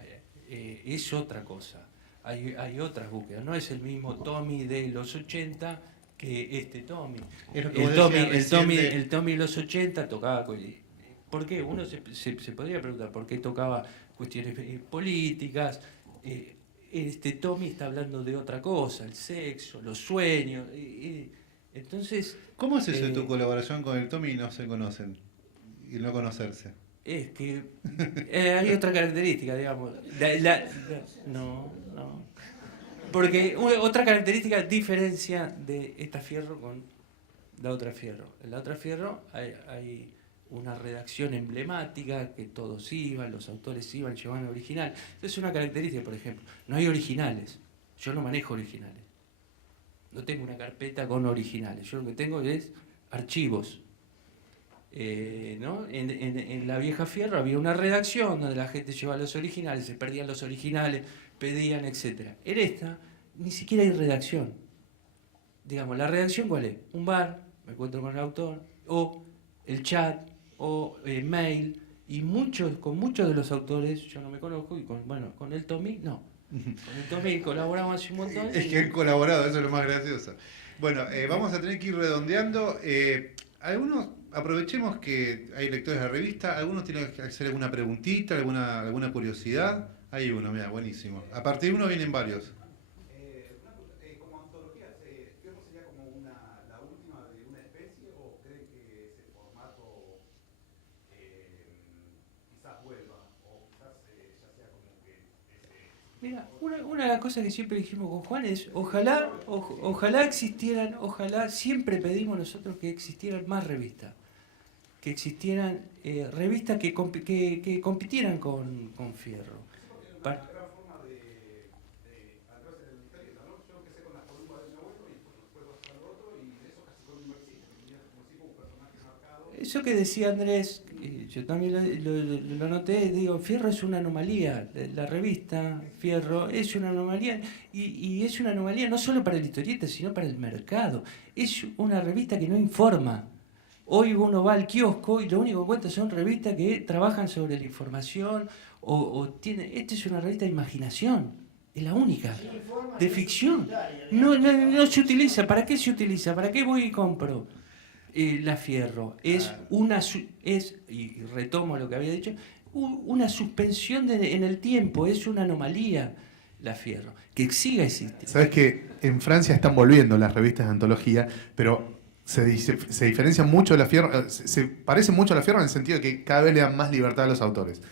es otra cosa. Hay otras búsquedas. No es el mismo Tommy de los 80 que este Tommy. Es lo que vos decías recién El Tommy de los 80 tocaba... ¿Por qué? Uno se podría preguntar por qué tocaba cuestiones políticas. Este Tommy está hablando de otra cosa, el sexo, los sueños. Entonces... ¿Cómo es eso de tu colaboración con el Tommy y no se conocen? Y no conocerse. Es que hay otra característica, digamos. No. Porque otra característica diferencia de esta Fierro con la otra Fierro. En la otra Fierro hay una redacción emblemática, que todos iban, los autores iban, llevaban original. Entonces, una característica, por ejemplo, no hay originales. Yo no manejo originales. No tengo una carpeta con originales. Yo lo que tengo es archivos. ¿No? En la vieja Fierro había una redacción donde la gente llevaba los originales, se perdían los originales, pedían, etc. En esta ni siquiera hay redacción. Digamos, ¿la redacción cuál es? Un bar, me encuentro con el autor, o el chat, o mail, y con muchos de los autores yo no me conozco, y con el Tommy no. Con el Tommy colaboramos hace un montón. Es que han colaborado, eso es lo más gracioso. Bueno, vamos a tener que ir redondeando. Algunos, aprovechemos que hay lectores de la revista, algunos tienen que hacer alguna preguntita, alguna curiosidad. Hay uno, mira, buenísimo. A partir de uno vienen varios. Como antología, ¿Fierro sería como la última de una especie o creen que ese formato quizás vuelva o quizás ya sea como que... Mira, una de las cosas que siempre dijimos con Juan es, ojalá existieran, siempre pedimos nosotros que existieran más revistas, que existieran revistas que compitieran con Fierro. Una gran forma de adentrarse en la historieta, ¿no? Yo empecé con las columnas de mi abuelo y después vas a lo otro y eso casi con no existe. Tenía como así como un personaje marcado. Eso que decía Andrés, yo también lo noté, digo, Fierro es una anomalía, la revista Fierro es una anomalía, y es una anomalía no solo para el historieta, sino para el mercado. Es una revista que no informa. Hoy uno va al kiosco y lo único que encuentra son revistas que trabajan sobre la información, esta es una revista de imaginación, es la única, de ficción. No se utiliza. ¿Para qué se utiliza? ¿Para qué voy y compro? La Fierro y retomo lo que había dicho, una suspensión en el tiempo, es una anomalía la Fierro, que siga existiendo. Sabes que en Francia están volviendo las revistas de antología, pero se diferencian mucho de la Fierro, se parecen mucho a la Fierro en el sentido de que cada vez le dan más libertad a los autores.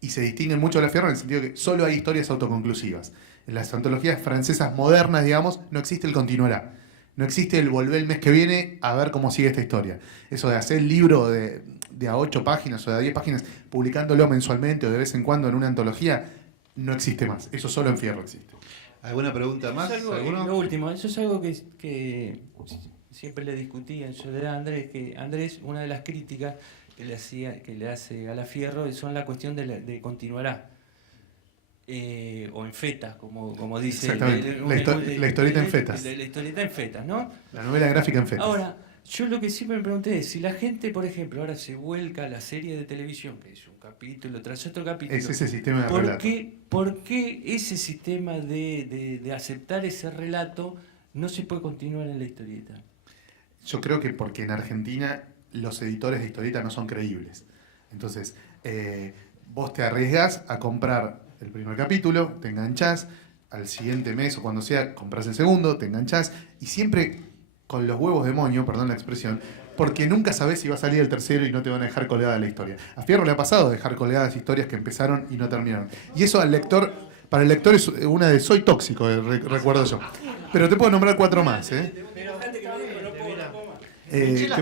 Y se distinguen mucho de la Fierro en el sentido de que solo hay historias autoconclusivas. En las antologías francesas modernas, digamos, no existe el continuará. No existe el volver el mes que viene a ver cómo sigue esta historia. Eso de hacer el libro de a 8 páginas o de a 10 páginas, publicándolo mensualmente o de vez en cuando en una antología, no existe más. Eso solo en Fierro existe. ¿Alguna pregunta más? Lo último, eso es algo que siempre le discutía en soledad a Andrés, que Andrés, una de las críticas que le hace a la Fierro son la cuestión de continuará. O en fetas, como dice. Exactamente. La historieta en fetas. La historieta en fetas, ¿no? La novela gráfica en fetas. Ahora, yo lo que siempre me pregunté es, si la gente, por ejemplo, ahora se vuelca a la serie de televisión, que es un capítulo tras otro capítulo. Es ese sistema de relato. ¿Por qué ese sistema de aceptar ese relato no se puede continuar en la historieta? Yo creo que porque en Argentina los editores de historieta no son creíbles. Entonces, vos te arriesgás a comprar el primer capítulo, te enganchás, al siguiente mes o cuando sea, compras el segundo, te enganchás, y siempre con los huevos de moño, perdón la expresión, porque nunca sabés si va a salir el tercero y no te van a dejar colgada la historia. A Fierro le ha pasado dejar colgadas historias que empezaron y no terminaron. Y eso al lector, para el lector es una de soy tóxico, recuerdo yo. Pero te puedo nombrar 4 más, te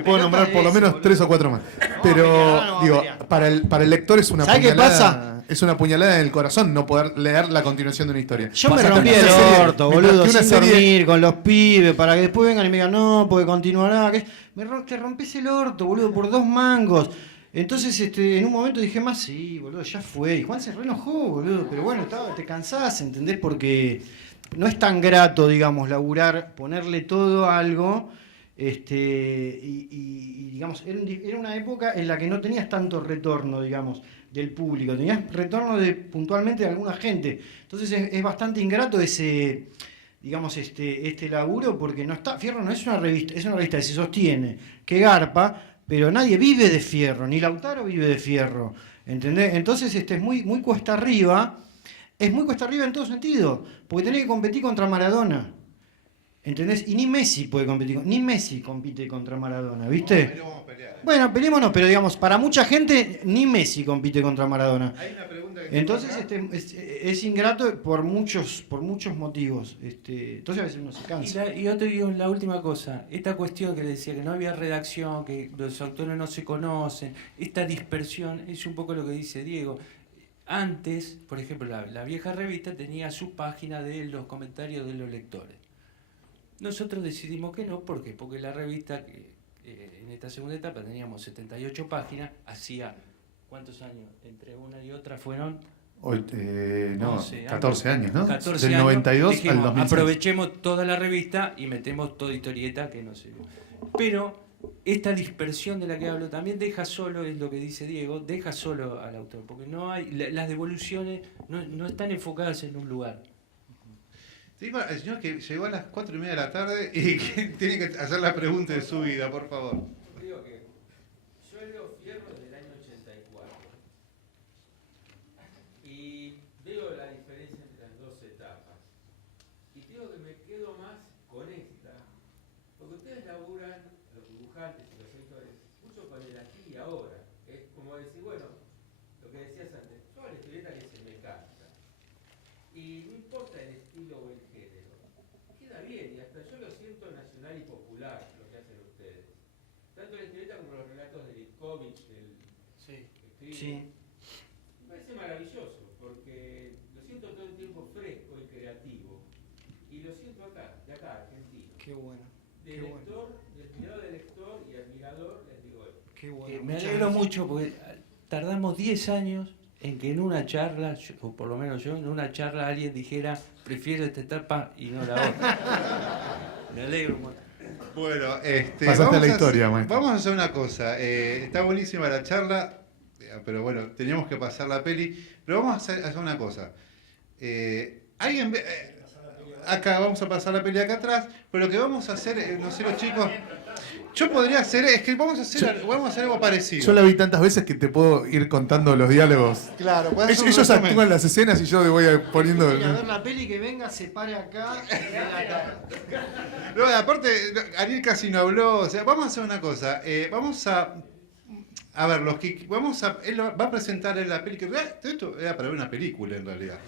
puedo nombrar por lo menos 3 o 4 más. Pero, digo, para el lector es una ¿Sabes qué puñalada. pasa? Es una puñalada en el corazón no poder leer la continuación de una historia. Yo me Pasa rompí que el una serie- orto, mientras boludo, que una sin serie- dormir con los pibes, para que después vengan y me digan, no, porque continuará. Te rompes el orto, boludo, por 2 mangos. Entonces, en un momento dije, más sí, boludo, ya fue. Y Juan se re enojó, boludo. Pero bueno, te cansás, ¿entendés? Porque no es tan grato, digamos, laburar, ponerle todo a algo Digamos, era una época en la que no tenías tanto retorno, digamos, del público, tenías retorno puntualmente de alguna gente. Entonces es bastante ingrato ese, digamos, este laburo, porque no está, Fierro no es una revista que se sostiene, que garpa, pero nadie vive de Fierro, ni Lautaro vive de Fierro, ¿entendés? Entonces es muy, muy cuesta arriba, es muy cuesta arriba en todo sentido, porque tenés que competir contra Maradona. ¿Entendés? Y ni Messi puede competir, ni Messi compite contra Maradona, ¿viste? No vamos a pelear. Bueno, peleémonos, pero digamos, para mucha gente ni Messi compite contra Maradona. Hay una pregunta que Entonces tengo acá. es ingrato por muchos motivos. Entonces a veces uno se cansa. Y la última cosa, esta cuestión que le decía, que no había redacción, que los autores no se conocen, esta dispersión, es un poco lo que dice Diego. Antes, por ejemplo, la vieja revista tenía su página de los comentarios de los lectores. Nosotros decidimos que no, ¿por qué? Porque la revista, en esta segunda etapa teníamos 78 páginas, hacía, ¿cuántos años? Entre una y otra fueron... 14 años, ¿no? 14 Del años, 92 dijimos, al 2006. aprovechemos toda la revista y metemos toda historieta que no sé. Pero esta dispersión de la que hablo también deja solo, es lo que dice Diego, deja solo al autor, porque no hay, las devoluciones no están enfocadas en un lugar. Digo al señor que llegó a las 4:30 de la tarde y que tiene que hacer la pregunta de su vida, por favor. Digo que yo leo Fierro desde el año 84 y veo la diferencia entre las dos etapas y digo que me quedo más con esta, porque ustedes laburan, los dibujantes y los editores, mucho con el aquí y ahora. Es como decir, bueno, lo que decías antes, yo a la historieta que se me canta y no importa el estilo o el género, queda bien y hasta yo lo siento nacional y popular lo que hacen ustedes. Tanto la historieta como los relatos de Litkovich, que escribe. Sí. Me parece maravilloso, porque lo siento todo el tiempo fresco y creativo. Y lo siento acá, de acá, argentino. Qué bueno. De Qué lector, destinado de lector y admirador, les digo esto. Qué bueno. Me Muchas alegro gracias. mucho porque tardamos 10 años en que en una charla, o por lo menos yo, en una charla alguien dijera, prefiero esta etapa y no la otra. Me alegro mucho. Bueno, Pasaste vamos a la a historia, hacer, maestro. vamos a hacer una cosa. Está buenísima la charla, pero bueno, teníamos que pasar la peli. Pero vamos a hacer una cosa. Alguien acá vamos a pasar la peli acá atrás, pero lo que vamos a hacer, no sé los chicos, yo podría hacer, es que vamos a hacer algo parecido. Yo la vi tantas veces que te puedo ir contando los diálogos. Claro, puede hacer un Ellos resumen. actúan las escenas y yo voy poniendo... Quiere ver la peli, que venga, se pare acá y dé la cara. No, aparte, Ariel casi no habló. O sea, vamos a hacer una cosa. Vamos a ver, él va a presentar en la película. Esto era para ver una película en realidad.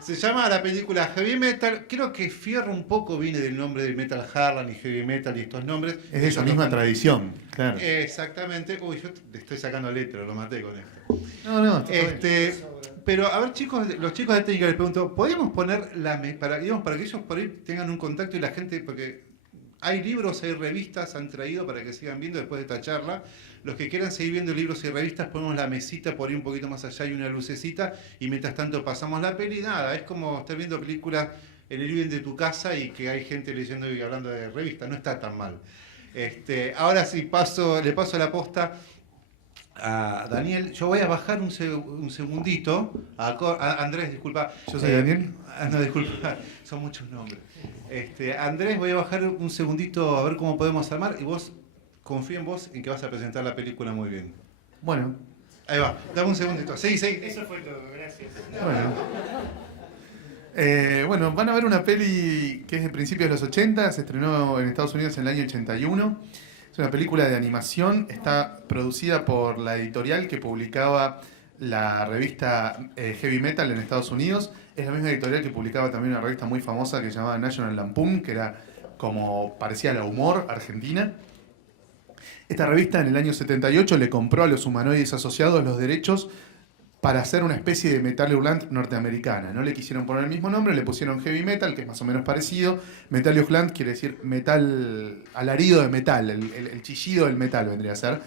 Se llama la película Heavy Metal. Creo que Fierro un poco viene del nombre de Metal Harlan y Heavy Metal y estos nombres. Es de esa misma tradición, claro. Exactamente. Uy, yo le estoy sacando letra, lo maté con esto. No, Pero a ver, chicos, los chicos de técnica les pregunto, ¿podríamos poner para que ellos por ahí tengan un contacto y la gente, porque hay libros, hay revistas, han traído para que sigan viendo después de esta charla. Los que quieran seguir viendo libros y revistas, ponemos la mesita por ahí un poquito más allá y una lucecita, y mientras tanto pasamos la peli. Nada, es como estar viendo películas en el living de tu casa y que hay gente leyendo y hablando de revistas, no está tan mal. Ahora sí, le paso la posta a Daniel. Yo voy a bajar un segundito. Andrés, disculpa. ¿Yo soy Daniel? No, disculpa, son muchos nombres. Andrés, voy a bajar un segundito a ver cómo podemos armar y vos, confío en vos en que vas a presentar la película muy bien. Bueno. Ahí va, dame un segundito. Sí. Eso fue todo, gracias. Bueno, van a ver una peli que es de principios de los 80, se estrenó en Estados Unidos en el año 81. Es una película de animación, está producida por la editorial que publicaba la revista Heavy Metal en Estados Unidos. Es la misma editorial que publicaba también una revista muy famosa que se llamaba National Lampoon, que era como parecía la Humor argentina. Esta revista en el año 78 le compró a los humanoides asociados los derechos para hacer una especie de metal hurlant norteamericana. No le quisieron poner el mismo nombre, le pusieron Heavy Metal, que es más o menos parecido. Metal hurlant quiere decir metal, alarido de metal, el chillido del metal vendría a ser.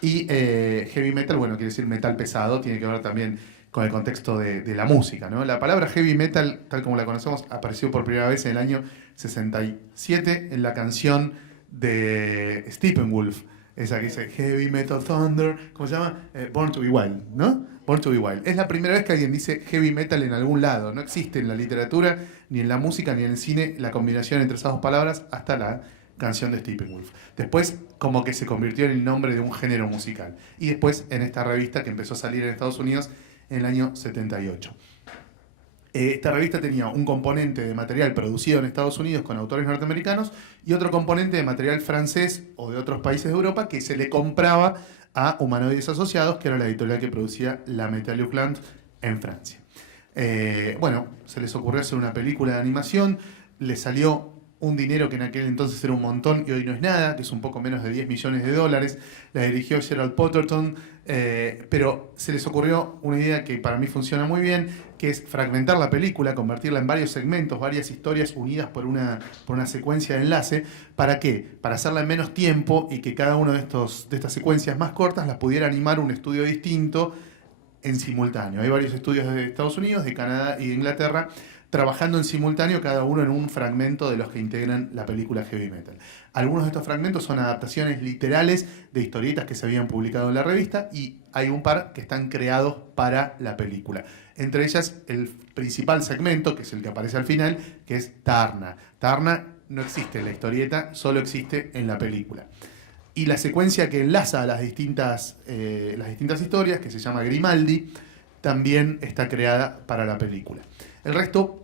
Y Heavy Metal, bueno, quiere decir metal pesado, tiene que ver también con el contexto de la música, ¿no? La palabra Heavy Metal, tal como la conocemos, apareció por primera vez en el año 67 en la canción de Steppenwolf, esa que dice Heavy Metal Thunder, ¿cómo se llama? Born to be Wild, ¿no? Born to be Wild. Es la primera vez que alguien dice heavy metal en algún lado. No existe en la literatura, ni en la música, ni en el cine la combinación entre esas dos palabras hasta la canción de Steppenwolf. Después, como que se convirtió en el nombre de un género musical. Y después en esta revista que empezó a salir en Estados Unidos en el año 78. Esta revista tenía un componente de material producido en Estados Unidos con autores norteamericanos y otro componente de material francés o de otros países de Europa que se le compraba a Humanoides Asociados, que era la editorial que producía la Metal Hurlant en Francia. Bueno, se les ocurrió hacer una película de animación, le salió un dinero que en aquel entonces era un montón y hoy no es nada, que es un poco menos de 10 millones de dólares. La dirigió Gerald Potterton, pero se les ocurrió una idea que para mí funciona muy bien, que es fragmentar la película, convertirla en varios segmentos, varias historias unidas por una secuencia de enlace. ¿Para qué? Para hacerla en menos tiempo y que cada una de estas secuencias más cortas las pudiera animar un estudio distinto en simultáneo. Hay varios estudios de Estados Unidos, de Canadá y de Inglaterra trabajando en simultáneo, cada uno en un fragmento de los que integran la película Heavy Metal. Algunos de estos fragmentos son adaptaciones literales de historietas que se habían publicado en la revista y hay un par que están creados para la película. Entre ellas, el principal segmento, que es el que aparece al final, que es Taarna. Taarna no existe en la historieta, solo existe en la película. Y la secuencia que enlaza a las distintas historias, que se llama Grimaldi, también está creada para la película. El resto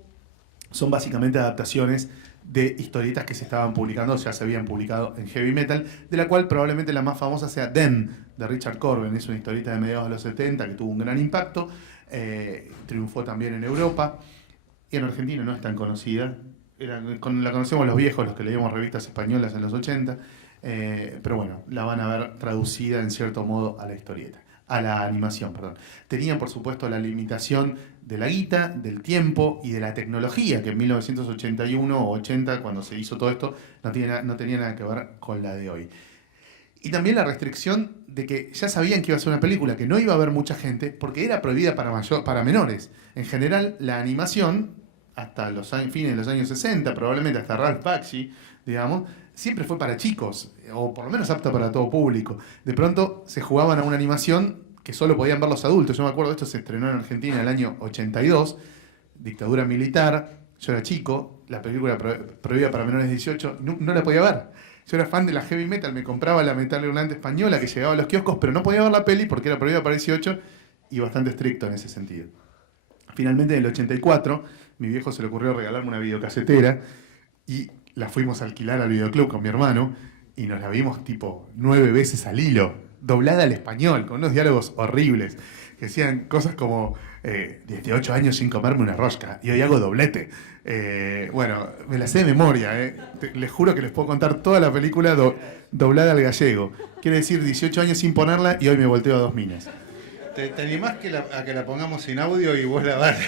son básicamente adaptaciones de historietas que se estaban publicando, o sea, se habían publicado en Heavy Metal, de la cual probablemente la más famosa sea Them, de Richard Corben. Es una historieta de mediados de los 70 que tuvo un gran impacto, triunfó también en Europa, y en Argentina no es tan conocida. La conocemos los viejos, los que leíamos revistas españolas en los 80, pero bueno, la van a ver traducida en cierto modo a la historieta. A la animación, perdón. Tenían, por supuesto, la limitación de la guita, del tiempo y de la tecnología, que en 1981 o 80, cuando se hizo todo esto, no tenía nada que ver con la de hoy. Y también la restricción de que ya sabían que iba a ser una película, que no iba a haber mucha gente, porque era prohibida para menores. En general, la animación, hasta los fines de los años 60, probablemente hasta Ralph Bakshi, digamos, siempre fue para chicos, o por lo menos apta para todo público. De pronto se jugaban a una animación que solo podían ver los adultos. Yo me acuerdo, esto se estrenó en Argentina en el año 82, dictadura militar, yo era chico, la película prohibida para menores de 18, no la podía ver. Yo era fan de la heavy metal, me compraba la Metal Hurlant española que llegaba a los kioscos, pero no podía ver la peli porque era prohibida para 18 y bastante estricto en ese sentido. Finalmente, en el 84, mi viejo se le ocurrió regalarme una videocasetera y la fuimos a alquilar al videoclub con mi hermano y nos la vimos tipo 9 veces al hilo, doblada al español, con unos diálogos horribles, que decían cosas como 18 años sin comerme una rosca y hoy hago doblete. Bueno, me la sé de memoria, les juro que les puedo contar toda la película doblada al gallego. Quiere decir 18 años sin ponerla y hoy me volteo a 2 minas. ¿Te animás a que la pongamos en audio y vos la vas?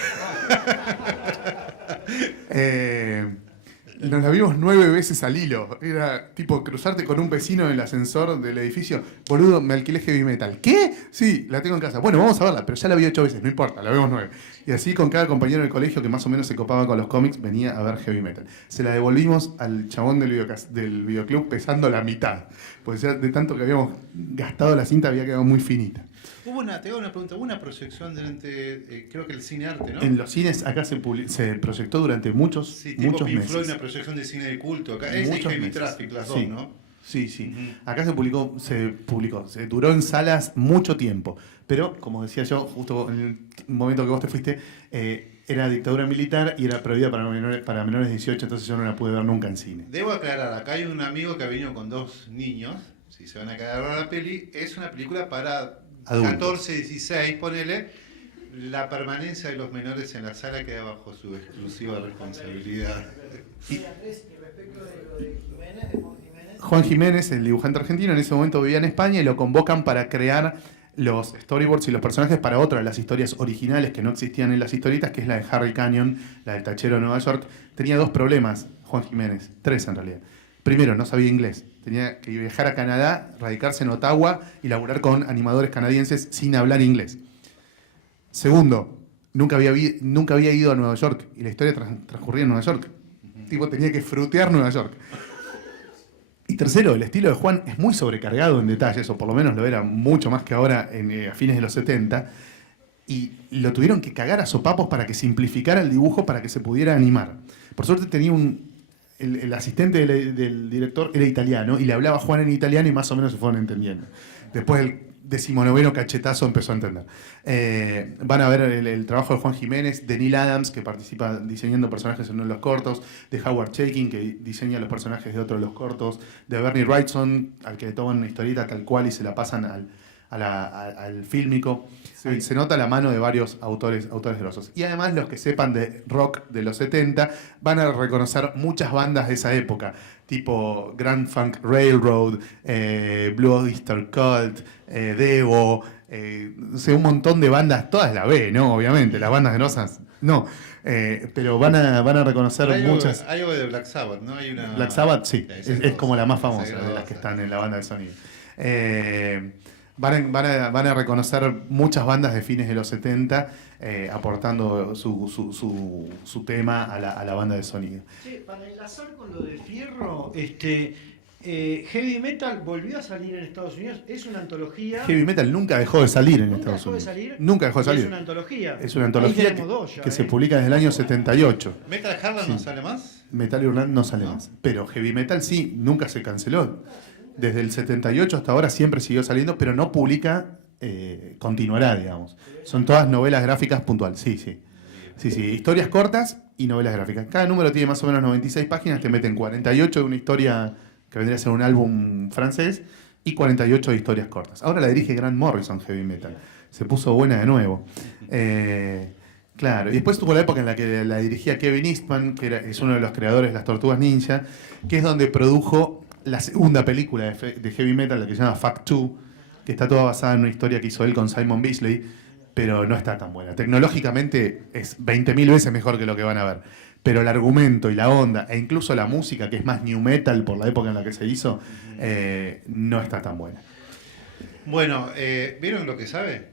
Nos la vimos 9 veces al hilo. Era tipo cruzarte con un vecino en el ascensor del edificio. Boludo, me alquilé Heavy Metal. ¿Qué? Sí, la tengo en casa. Bueno, vamos a verla, pero ya la vi 8 veces, no importa, la vemos 9. Y así con cada compañero del colegio que más o menos se copaba con los cómics, venía a ver Heavy Metal. Se la devolvimos al chabón del videoclub pesando la mitad. Pues ya de tanto que habíamos gastado la cinta había quedado muy finita. Te hago una pregunta, hubo una proyección durante, creo que el Cine Arte, ¿no? En los cines acá se proyectó durante muchos meses. Fue una proyección de cine de culto acá. Es Muchos Heavy meses. Traffic, las Sí. dos, ¿no? Sí. Acá se publicó, se duró en salas mucho tiempo. Pero, como decía yo, justo en el momento que vos te fuiste, era dictadura militar y era prohibida para menores de 18, entonces yo no la pude ver nunca en cine. Debo aclarar, acá hay un amigo que ha venido con 2 niños, si se van a quedar a ver la peli, es una película para Adultos. 14, 16, ponele. La permanencia de los menores en la sala queda bajo su exclusiva responsabilidad. Juan Jiménez, el dibujante argentino, en ese momento vivía en España y lo convocan para crear los storyboards y los personajes para otra de las historias originales que no existían en las historietas, que es la de Harry Canyon, la del tachero de Nueva York. Tenía 2 problemas, Juan Jiménez, 3 en realidad. Primero, no sabía inglés. Tenía que viajar a Canadá, radicarse en Ottawa y laburar con animadores canadienses sin hablar inglés. Segundo, nunca había ido a Nueva York y la historia transcurría en Nueva York. El tipo tenía que frutear Nueva York. Y tercero, el estilo de Juan es muy sobrecargado en detalles, o por lo menos lo era mucho más que ahora a fines de los 70, y lo tuvieron que cagar a sopapos para que simplificara el dibujo para que se pudiera animar. Por suerte tenía el asistente del director era italiano y le hablaba a Juan en italiano y más o menos se fueron entendiendo. Después el 19º cachetazo empezó a entender. Van a ver el trabajo de Juan Jiménez, de Neil Adams, que participa diseñando personajes en uno de los cortos, de Howard Chaykin, que diseña los personajes de otro de los cortos, de Bernie Wrightson, al que le toman una historieta tal cual y se la pasan al fílmico. Sí. Se nota la mano de varios autores grosos. Y además los que sepan de rock de los 70 van a reconocer muchas bandas de esa época, tipo Grand Funk Railroad, Blue Oyster Cult, Devo, no sé, un montón de bandas, todas la B, ¿no? Obviamente, las bandas grosas, no. Pero van a reconocer muchas. Hay algo de Black Sabbath, ¿no? Hay una... Black Sabbath, sí, es como la más famosa sí, de las que están en la banda de sonido. Van a reconocer muchas bandas de fines de los 70 aportando su tema a la banda de sonido. Sí, para enlazar con lo de Fierro, Heavy Metal volvió a salir en Estados Unidos, es una antología. Heavy Metal nunca dejó de salir en Estados Unidos. Nunca dejó de salir. Es una antología. Es una antología Ahí tenemos que se publica desde el año 78. ¿Metal Harlan no sale más? Metal Hurlant no sale más. Pero Heavy Metal sí, nunca se canceló. Desde el 78 hasta ahora siempre siguió saliendo, pero no publica, continuará, digamos. Son todas novelas gráficas puntuales, sí. Historias cortas y novelas gráficas. Cada número tiene más o menos 96 páginas, te meten 48 de una historia que vendría a ser un álbum francés y 48 de historias cortas. Ahora la dirige Grant Morrison, Heavy Metal. Se puso buena de nuevo. Claro, y después tuvo la época en la que la dirigía Kevin Eastman, que es uno de los creadores de las Tortugas Ninja, que es donde produjo la segunda película de Heavy Metal, la que se llama Fact 2, que está toda basada en una historia que hizo él con Simon Bisley, pero no está tan buena. Tecnológicamente es 20.000 veces mejor que lo que van a ver. Pero el argumento y la onda, e incluso la música, que es más new metal por la época en la que se hizo, no está tan buena. Bueno, ¿vieron lo que sabe?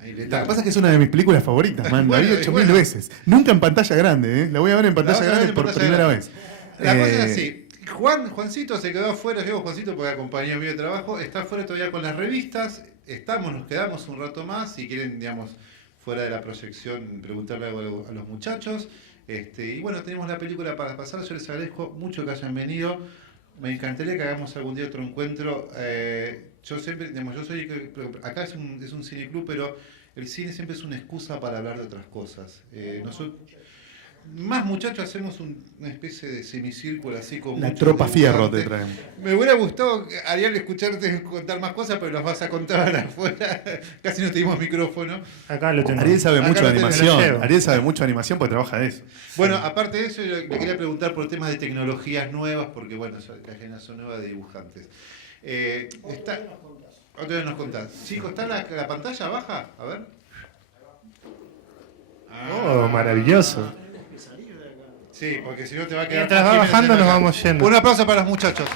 Ahí Lo que pasa es que es una de mis películas favoritas, man. La vi 8.000 veces. Nunca en pantalla grande, ¿eh? La voy a ver en pantalla grande por primera vez. La cosa es así. Juancito se quedó afuera, llevo Juancito porque compañero mío de trabajo, está afuera todavía con las revistas, nos quedamos un rato más, si quieren, digamos, fuera de la proyección, preguntarle algo a los muchachos. Y bueno, tenemos la película para pasar, yo les agradezco mucho que hayan venido, me encantaría que hagamos algún día otro encuentro. Yo siempre, digamos, acá es un cineclub, pero el cine siempre es una excusa para hablar de otras cosas. Más muchachos hacemos una especie de semicírculo así con la tropa fierro te traen. Me hubiera gustado, Ariel, escucharte contar más cosas, pero las vas a contar afuera. Casi no tenemos micrófono. Acá lo tengo. Ariel sabe mucho de animación. Llevo. Ariel sabe mucho de animación porque trabaja de eso. Bueno, aparte de eso, le quería preguntar por temas de tecnologías nuevas, porque bueno, la generación nueva de dibujantes. Otra vez nos contás. Chicos, ¿está la pantalla baja? A ver. Oh, maravilloso. Sí, porque si no te va a quedar... Mientras va bajando nos vamos yendo. Un aplauso para los muchachos.